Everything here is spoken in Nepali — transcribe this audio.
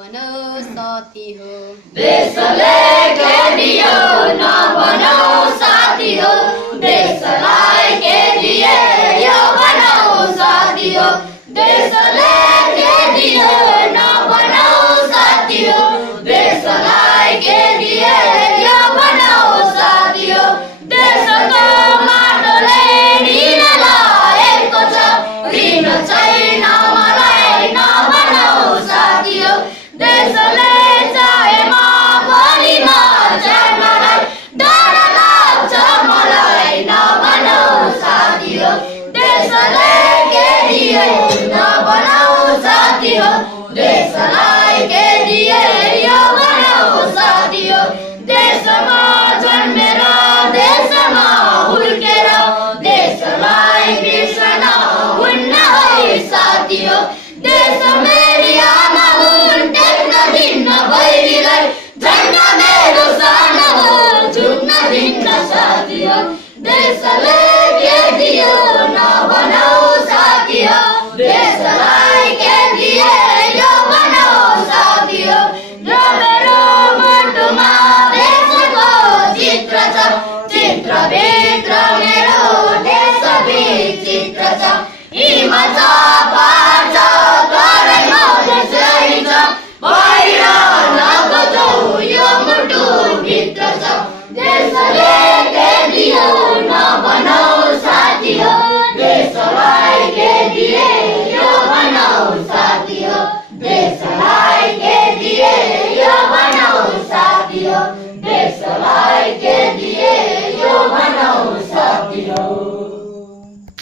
नभनौ साथी हो देशले के दियो नभनौ साथी हो देशलाई के दिए यो भनौ साथी हो देशले के दियो नभनौ साथी हो देशलाई के दिए यो भनौ साथी हो देशको माटोले ऋण लाएको छ ऋण छैन मलाई नभनौ साथी हो देशले